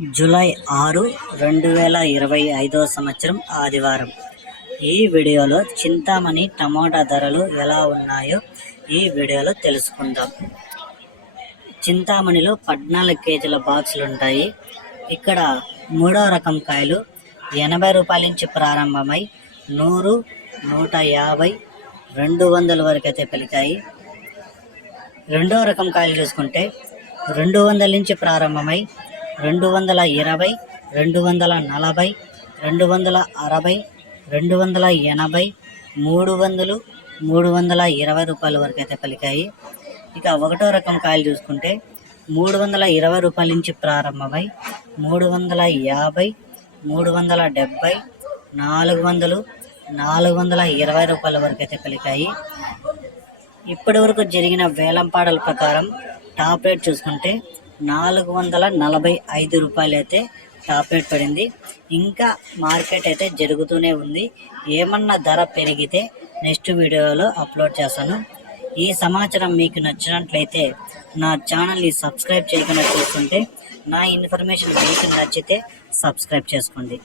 July 6, 2025 సంవత్సరం ఆదివారం. ఈ వీడియోలో చింతామణి టమోటా ధరలు ఎలా ఉన్నాయో ఈ వీడియోలో తెలుసుకుందాం. చింతామణిలో 14 కేజీల బాక్సులు ఉంటాయి. ఇక్కడ 3వ రకం కాయలు 80 రూపాయల నుంచి ప్రారంభమై 100, 150, 200 వరకు అయితే పలికాయి. 2వ రకం కాయలు చూసుకుంటే 200 నుంచి ప్రారంభమై 220, 240, 260, 280, 300, 320 రూపాయల వరకు అయితే పలికాయి. ఇక 1వ రకం కాయలు చూసుకుంటే 320 రూపాయల నుంచి ప్రారంభమై 350, 370, 400, 420 రూపాయల వరకు అయితే పలికాయి. ఇప్పటి వరకు జరిగిన వేలంపాటల ప్రకారం టాప్ రేట్ చూసుకుంటే 445 రూపాయలు అయితే టాప్ రేట్ పడింది. ఇంకా మార్కెట్ అయితే జరుగుతూనే ఉంది. ఏమన్నా ధర పెరిగితే నెక్స్ట్ వీడియోలో అప్లోడ్ చేస్తాను. ఈ సమాచారం మీకు నచ్చినట్లయితే నా ఛానల్ని సబ్స్క్రైబ్ చేయకుండా చూస్తుంటే నా ఇన్ఫర్మేషన్ మీకు నచ్చితే సబ్స్క్రైబ్ చేసుకోండి.